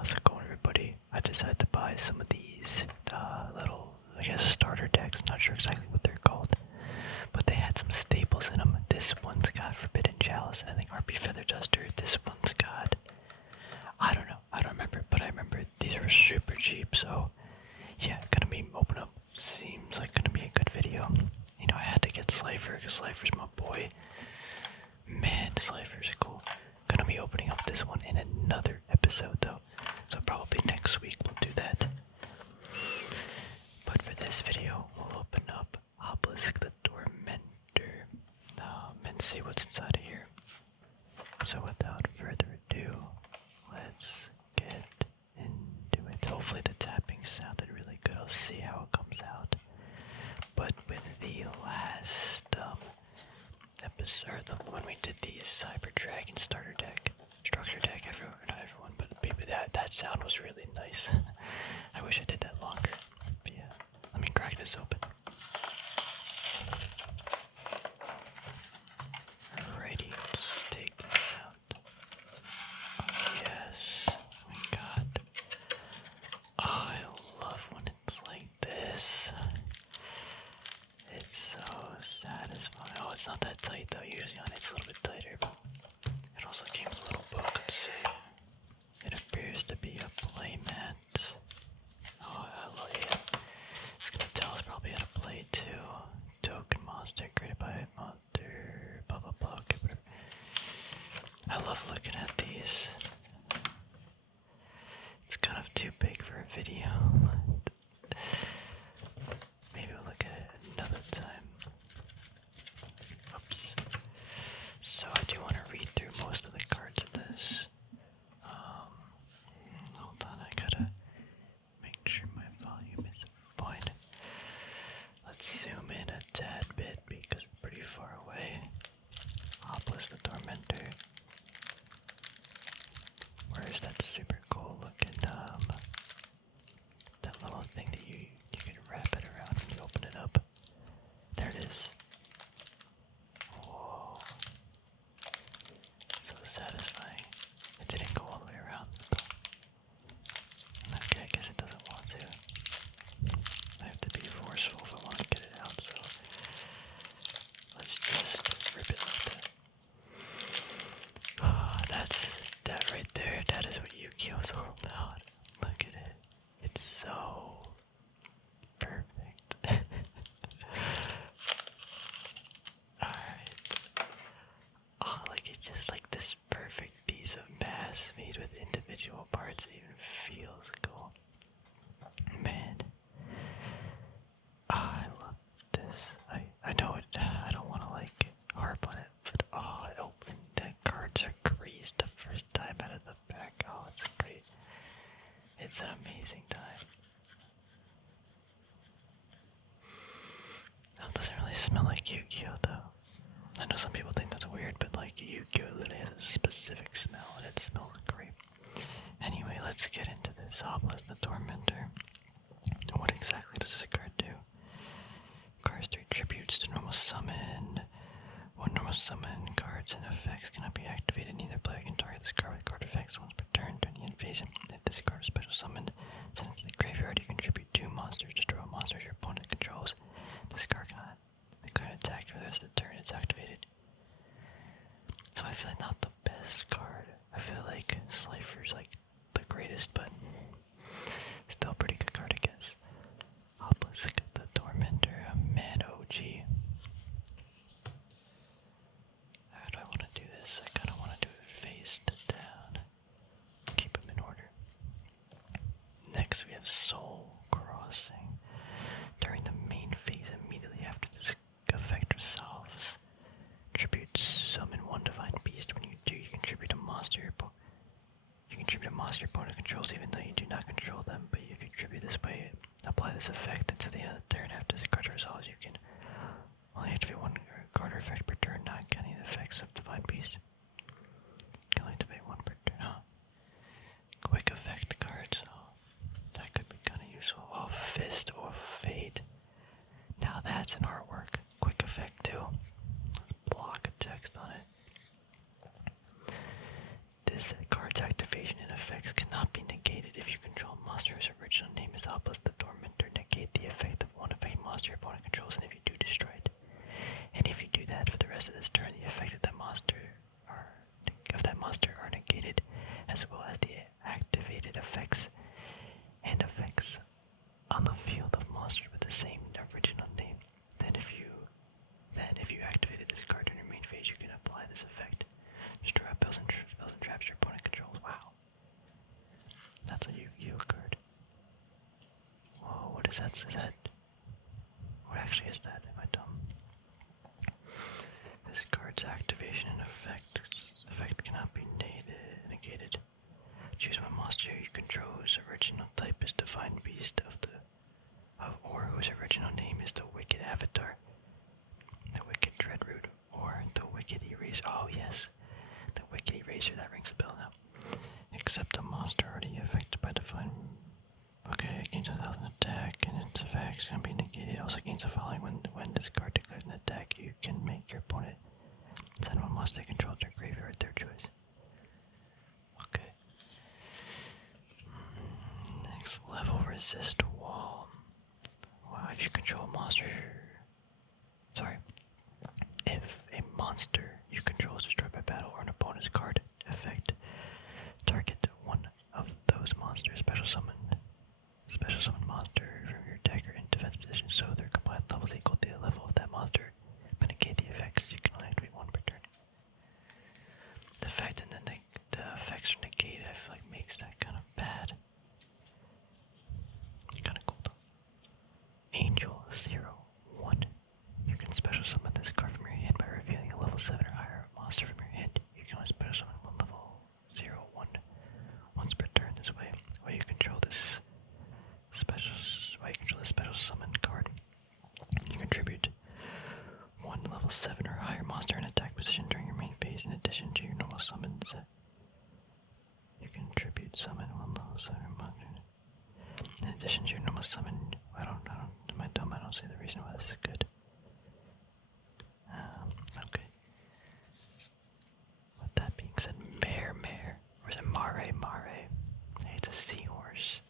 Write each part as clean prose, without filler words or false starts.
How's it going, everybody? I decided to buy some of these little, I guess, starter decks. Not sure exactly what they're called, but they had some staples in them. This one's got Forbidden Chalice, I think RP Feather Duster. This one's got, I don't know, I don't remember, but I remember these are super cheap, so yeah, gonna be open up. Seems like gonna be a good video. You know, I had to get Slifer because Slifer's my boy. Man, Slifer's cool. Gonna be opening up this one in another episode though, so probably next week we'll do that. But for this video, we'll open up Obelisk the Tormentor and see what's inside of here. So without further ado, let's get into it. Hopefully the tapping sounded really good. I'll see how it comes out. But with the last episode, when we did the Cyber Dragon starter deck, structure deck, not everyone, but maybe that sound was really nice. I wish I did that longer. But yeah, let me crack this open. Alrighty, let's take this out. Oh, yes, we got. Oh, I love when it's like this. It's so satisfying. Oh, it's not that tight though. Usually on it's a little bit tighter, but it also came with a little book. Let's see. It appears to be a playmat. Oh, I love it. It's gonna tell us probably how to play too. Token monster created by a monster. Blah blah blah. Okay, whatever. I love looking at these. It's kind of too big for a video. Maybe we'll look at it another time. Oops. So I do want to read through most of the cards of this. Hold on, I gotta make sure my volume is fine. Let's zoom in a tad bit because it's pretty far away. Obelisk the Tormentor. Where's that super cool looking, that little thing that you can wrap it around when you open it up? There it is. Whoa. So satisfying. It didn't go all the way around. Okay, I guess it doesn't want to. I have to be forceful if I want to get it out, so let's just rip it like that. That right there, that is what Yugioh is all about. Look at it. It's so perfect. Alright. Oh, like it's just like this perfect piece of mass made with individual parts. It even feels cool. Man. Oh, I love this. I know it, I don't want to like harp on it, but oh, it opened. The cards are creased the first time out of the pack. Oh, it's great. It's an amazing time. It doesn't really smell like Yugioh though. I know some people think that's weird, but like Yugioh literally has a specific smell and it smells great. Anyway, let's get into this Obelisk the Tormentor. What exactly does this card do? Cards 3 tributes to normal summon. One normal summon cards and effects cannot be activated. Neither player can target this card with card effects once per turn during the end phase. If this card is special summoned, send it to the graveyard. You contribute 2 monsters to draw monsters your opponent controls. This card cannot attack for the rest of the turn. It's activated. So I feel like not the best card. I feel like Slifer's like the greatest, but still a pretty good card, I guess. Obelisk the Tormentor, a man OG. How do I want to do this? I kind of want to do it face down. Keep them in order. Next we have Soul Crossing. During the main phase, immediately after this effect resolves, tribute summon 1 divine beast. When you do, you contribute a monster your opponent controls even though you do not control them, but you contribute this way. Apply this effect until the end of the turn. After this card resolves, you can only activate 1 card or effect per turn, not counting the effects of divine beast. You can only activate 1 per turn. Quick effect card, so that could be kind of useful. Oh, Fist or Fate. Now that's an artwork. Quick effect too. Let's block a text on it. This card's activation and effects cannot be negated effects and effects on the field of monsters with the same original name. Then if you activated this card in your main phase, you can apply this effect. Destroy spells and traps your opponent controls. Wow. That's a Yugioh card. Whoa, what is that? What actually is that? Am I dumb? This card's activation and effect cannot be negated. Choose one monster you control whose original type is Divine Beast or whose original name is the Wicked Avatar, the Wicked Dreadroot, or the Wicked Eraser. Oh yes, the Wicked Eraser, that rings a bell now. Except a monster already affected by Divine. Okay, it gains 1,000 attack, and its effects can be negated. It also gains the following: when this card declares an attack, you can make your opponent send one monster they control to their graveyard, their choice. Okay. Next level, resist wall. Wow, if you control a monster... Sorry. If a monster you control is destroyed by battle or an opponent's card effect, target one of those monsters. Special summon monster from your deck or in defense position so their combined levels equal to the level of that monster. Mitigate the effects. You can only activate one per turn. The fact and then the effects are negated, I feel like makes that kind of bad. Kind of cool though. Angel 0/1. You can special summon this card from your hand by revealing a level 7 or higher monster from your hand. You can only special summon one level 0/1 once per turn this way. While you control this special summon card, you contribute one level 7 or higher monster in attack position during your main phase in addition to your normal summons. You contribute summon one level 7 monster. In addition to your normal summon, am I dumb? I don't see the reason why this is good. Okay. With that being said, Mare, or is it Mare? Hey, it's a seahorse.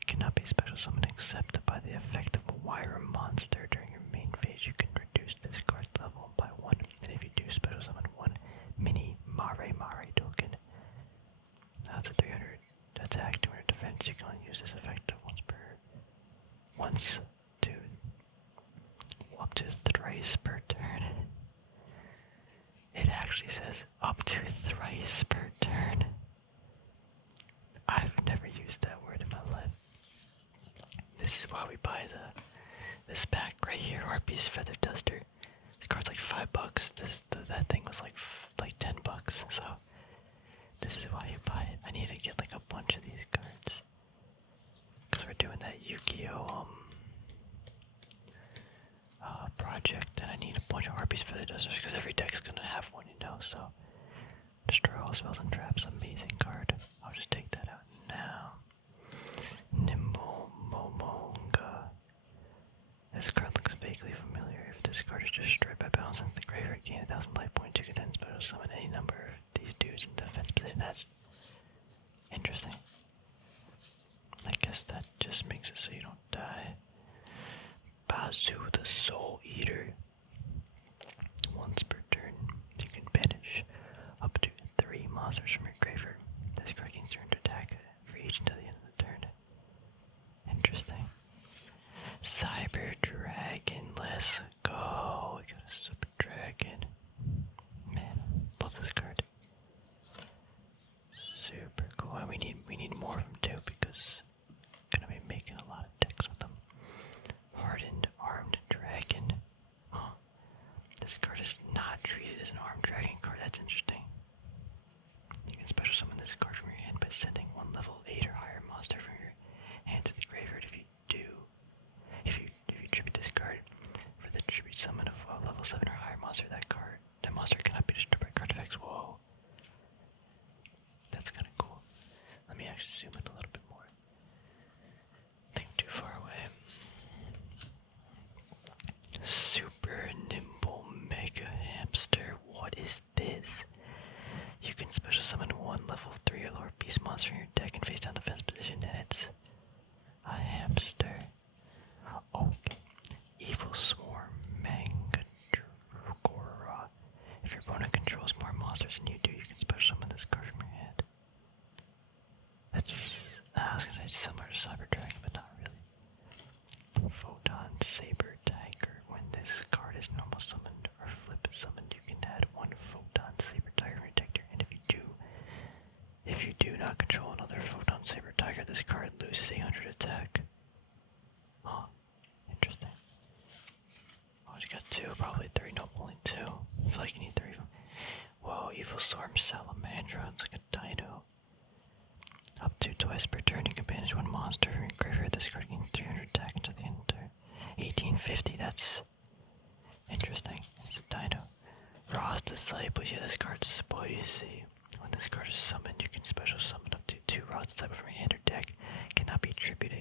It cannot be special summoned except by the effect of a wire monster. During your main phase, you can reduce this card's level by 1, and if you do special summon one mini Mare token, that's a 300 attack, 200 defense. You can only use this effect up to thrice per turn. It actually says up to thrice per turn. I've never used that word in my life. This is why we buy this pack right here, Harpy's Feather Duster. This card's like $5. That thing was like $10. So this is why you buy it. I need to get like a bunch of these cards because we're doing that Yugioh project, and I need a bunch of Harpy's Feather Dusters because every deck's gonna have one, So destroy all spells and traps. Amazing card. I'll just take that out now. Nimble Momonga. This card looks vaguely familiar. If this card is destroyed by bounce into the graveyard, gain 1,000 life points. You can then special summon any number of these dudes in defense position. That's interesting. I guess that just makes it so you don't die. Bazu the Soul Eater. Once per turn, you can banish up to 3 monsters from your graveyard. This card gains 300 attack for each until the end of the turn. Interesting. Cyber Dragon, let's go. We got a Super Dragon. Man, love this card. Super cool. And we need more of them too because I'm gonna be making a lot of decks with them. Hardened Armed Dragon. Huh. This card is not treated as an Armed Dragon card. That's interesting. You can special summon this card from your hand by sending one level 8 or higher monster from your hand to the graveyard. If you tribute this card for the tribute summon of a level 7 or higher monster, that monster cannot be destroyed by card effects. Whoa. That's kind of cool. Let me actually zoom in a little bit more. this card loses 800 attack. Huh. Interesting. Oh, you got 2, probably 3. Nope, only 2. I feel like you need 3 of them. Whoa, EVILSWARM Salamandra. It's like a dino. Up to twice per turn, you can banish one monster from your graveyard. This card gains 300 attack until the end of the turn. 1850, that's interesting. It's a dino. Raw's Disciple. Yeah, this card's spicy. When this card is summoned, you can special summon up to 2 Raw's Disciple from your hand or deck. Cannot be attributed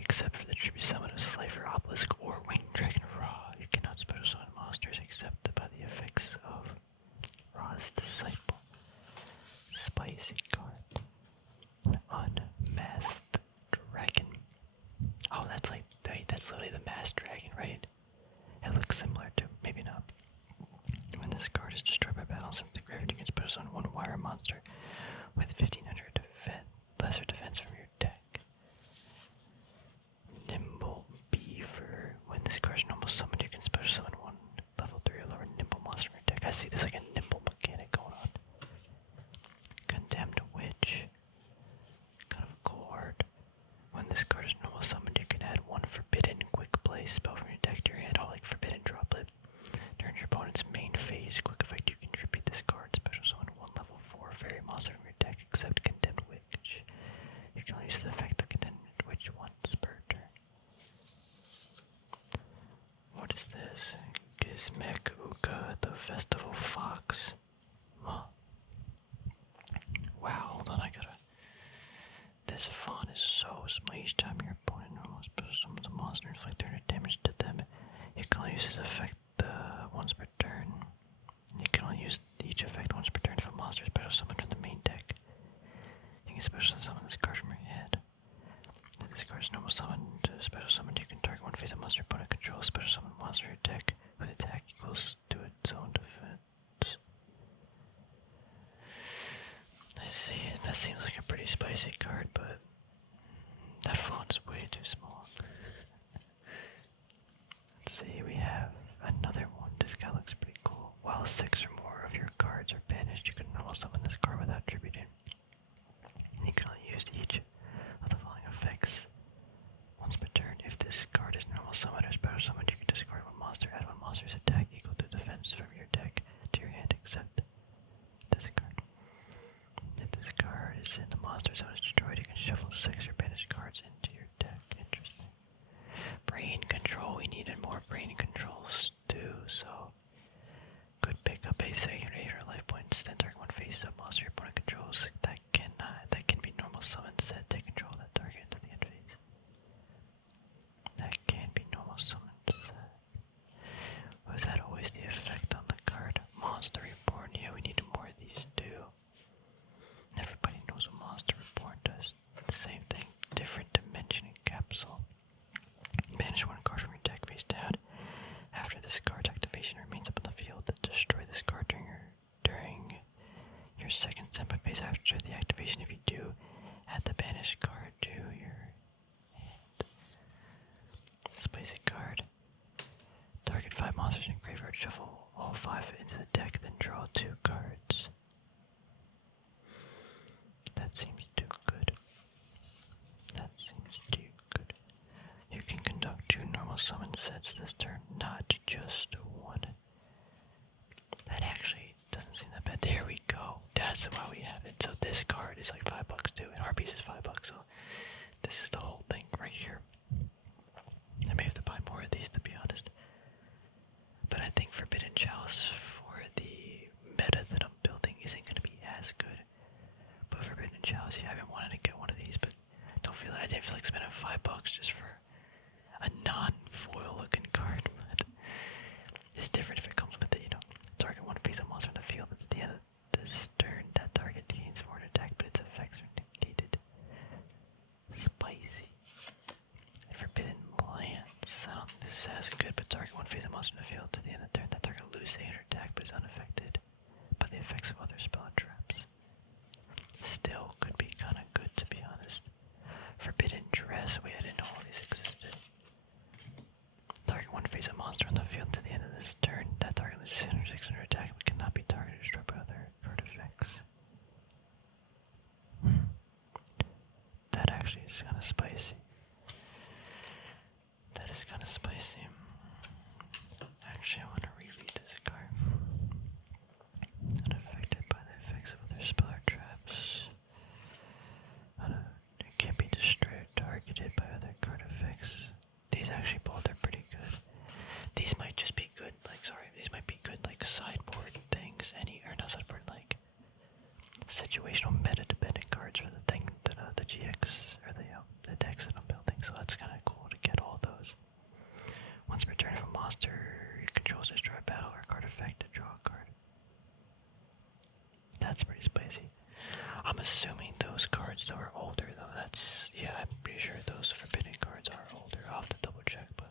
except for the tribute summon of Slifer, Obelisk, or Winged Dragon Raw. You cannot special summon monsters except by the effects of Raw's Disciple. Spicy card. Unmasked Dragon. Oh, that's like, wait, that's literally the Masked Dragon, right? It looks similar to, maybe not. When this card is destroyed by battle, since the graveyard, you can special summon 1 wire monster with 1500 lesser defense from your deck. Nimble Beaver. When this card is normal summoned, you can special summon 1 level 3 or lower nimble monster from your deck. I see there's like a nimble mechanic going on. Condemned Witch. Kind of a cool card. When this card is normal summoned, you can add 1 forbidden quick play spell from your deck to your hand, all like forbidden droplet. During your opponent's main phase, quick effect, you can tribute this card, special summon 1 level 4 fairy monster from your deck, except Condemned Witch. You can only use the effect of Condemned Witch once per turn. What is this? Gizmek Uka, the Festival Fox. Huh. Wow, hold on, I gotta... This font is so small. Each time your opponent normally special summons a monster, inflict 300 damage to them. You can only use this effect once per turn. You can only use each effect once per turn if a monster is special summoned from the main deck. You can special summon this card from your head. If this card is normal summoned, special summoned, you can target 1 face of monster opponent controls, special summon monster in your deck with attack equals to its own defense. I see it. That seems like a pretty spicy card, but that font is way too small. Let's see, we have another one. This guy looks pretty cool. While 6 or more of your cards are banished, you can normal summon this card without tributing. You can only use each of the following effects once per turn. If this card is normal summoned or special summoned, you can discard 1 monster, add 1 monster's attack equal to defense from your deck to your hand, except this card. If this card is in the monster zone is destroyed, you can shuffle 6 or banished cards into your deck. Interesting. Brain control. We needed more brain controls too, so could pick up a second or life points, then target 1 face up monster your opponent controls. That can be normal summon set. Take control of that target into the end phase. That can be normal summon set. Was that always the effect on the card? Monster Reborn. Yeah, we need more of these too. Everybody knows what Monster Reborn does. The same thing, different dimension and capsule. Banish 1 card from your deck face down. After this card's activation remains up on the field, destroy this card during your second standby phase. After the activation, if you do, add the banished card to your hand. This basic card. Target 5 monsters in your graveyard, shuffle all 5 into the deck, then draw 2 cards. That seems too good. That seems too good. You can conduct 2 normal summon sets this turn, not just 1. That actually doesn't seem that bad. There we go. That's why we have it. So this card is like $5 too, and our piece is $5. So this is the whole thing right here. I may have to buy more of these, to be honest. But I think Forbidden Chalice for the meta that I'm building isn't going to be as good. But Forbidden Chalice, yeah, I've been wanting to get one of these, but I didn't feel like spending $5 just for a non-foil looking card. But it's different if it comes with it, you know. Target 1 face of monster on the field. At the end of this turn, that target gains 4 attack, but its effects are negated. Spicy. And Forbidden Lance. I don't think this is as good, but target 1 face of monster on the field. To the end of the turn, that target loses 800 attack, but is unaffected by the effects of other spell and traps. Still could be kind of good, to be honest. Forbidden Dress. Wait, I didn't know all these existed. Target 1 face of monster on the field to the end of this turn. That target loses 600 attack, but cannot be targeted or destroyed by other card effects. actually is kind of spicy. That is kind of spicy. Actually, I want to reread this card. Unaffected by the effects of other spell or traps. It can't be destroyed or targeted by other card effects. These actually both are pretty good. These might just be good, these might be good, sideboard things, or not sideboard, situational meta-dependent cards for the thing that, the GX, or the decks that I'm building, so that's kind of cool to get all those. Once per turn, if a monster controls destroy a battle or card effect, to draw a card. That's pretty spicy. I'm assuming those cards though are older though. I'm pretty sure those forbidden cards are older. I'll have to double check, but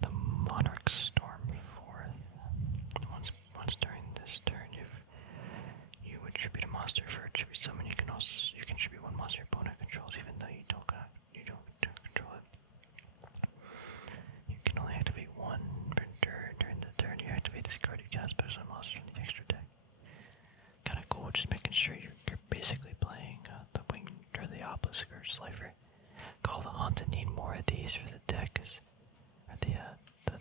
the Monarch Storm 4th. Once during this turn, if you would tribute a monster for a tribute summon, you can tribute one monster your opponent controls, even though you don't control it. You can only activate one per turn. During the turn you activate this card, you cast special monsters from the extra deck. Kind of cool, just making sure you're basically playing the Winged or the Obelisk or Slifer. Call the Hunt and need more of these for the deck, or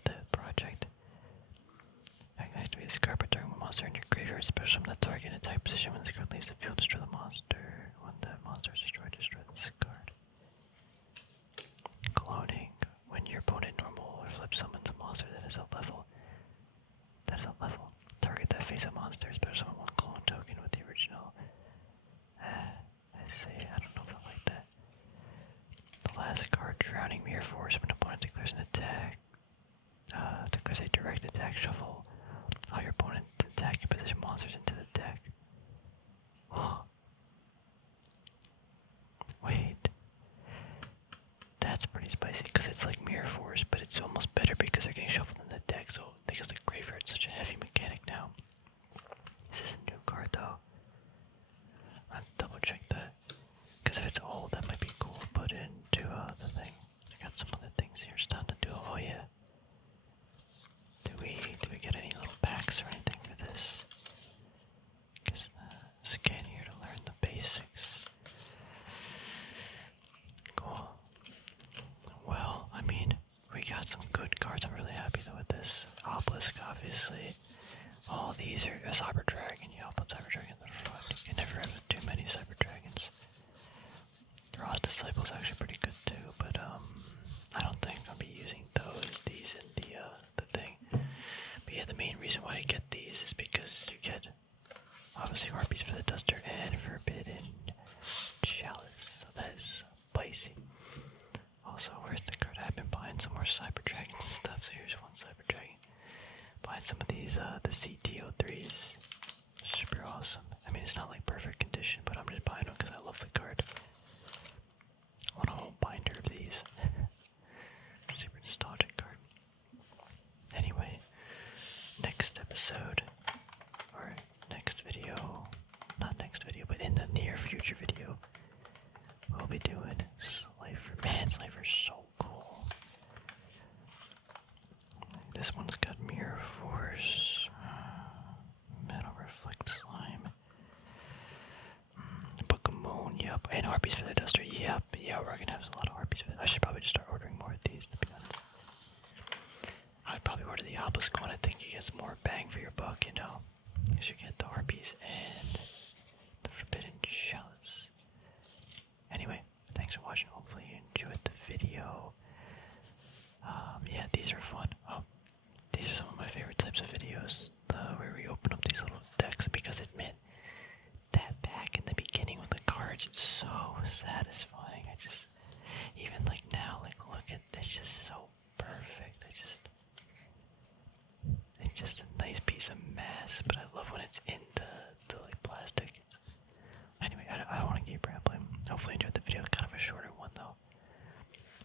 the project. Activate this card by throwing one monster in your graveyard, special from the target in attack position. When this card leaves the field, destroy the monster. When the monster is destroyed, destroy this card. Cloning. When your opponent normal or flip summons a monster that is a level, target that face a monster, special summon one clone token with the original. I don't know if I like that. The last card, Drowning Mirror Force. When an opponent declares an attack, declares a direct attack, shuffle all your opponent's attack and position monsters into the deck. Wait. That's pretty spicy, because it's like Mirror Force, but it's almost better because they're getting shuffled in the deck, so because the graveyard's such a heavy mechanic now. This is a new card though. Let's double check that. Because if it's old, that might be cool to put into the thing. I got some other things here. It's time to do. Oh yeah. Do we get any little packs or anything for this? Guess scan here to learn the basics. Cool. Well, I mean, we got some good cards. I'm really happy though with this. Obelisk, obviously. All these are a Cyber Dragon. Yeah, I'll put Cyber Dragon in the front. You can never have too many Cyber Dragons. Raw's Disciple's actually pretty good too, but I don't think I'll be using these in the thing. But yeah, the main reason why I get these is because you get obviously harpies for the Duster and Forbidden Chalice. So that is spicy. Also, where's the card? I've been buying some more Cyber Dragons and stuff, so here's one Cyber Dragon. Buying some of these, the CTO3s. Super awesome. I mean, it's not like perfect condition, but I'm just buying them because I love the card. I want a whole binder of these. Super nostalgic card. Anyway, next episode, or next video, not next video, but in the near future video, we'll be doing Slifer. Man, Slifer's so cool. This one's got Mirror Force, Metal Reflect Slime, Book of Moon, yep, and Harpies for the Duster, yep, yeah, we're gonna have a lot of Harpies for that. I should probably just start ordering more of these, to be honest. I'd probably order the Obelisk one. I think you get more bang for your buck, you know. You should get the Harpies and the Forbidden Chalice. Anyway, thanks for watching. Hopefully you enjoyed the video. Yeah, these are fun. These are some of my favorite types of videos, where we open up these little decks, because it meant that back in the beginning with the cards, it's so satisfying. Even like now, like look at, it's just so perfect. It's just a nice piece of mass, but I love when it's in the like plastic. Anyway, I don't want to keep rambling. Hopefully you enjoyed the video. Kind of a shorter one though,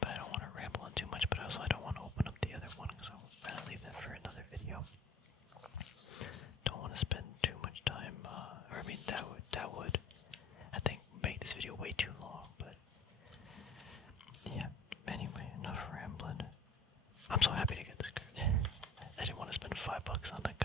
but I don't want to ramble on too much, but also I don't want to open up the other one, because I'll rather leave that for another video. Don't want to spend too much time, that would, I think, make this video way too long, but yeah, anyway, enough rambling. I'm so happy to get this card. I didn't want to spend $5 on a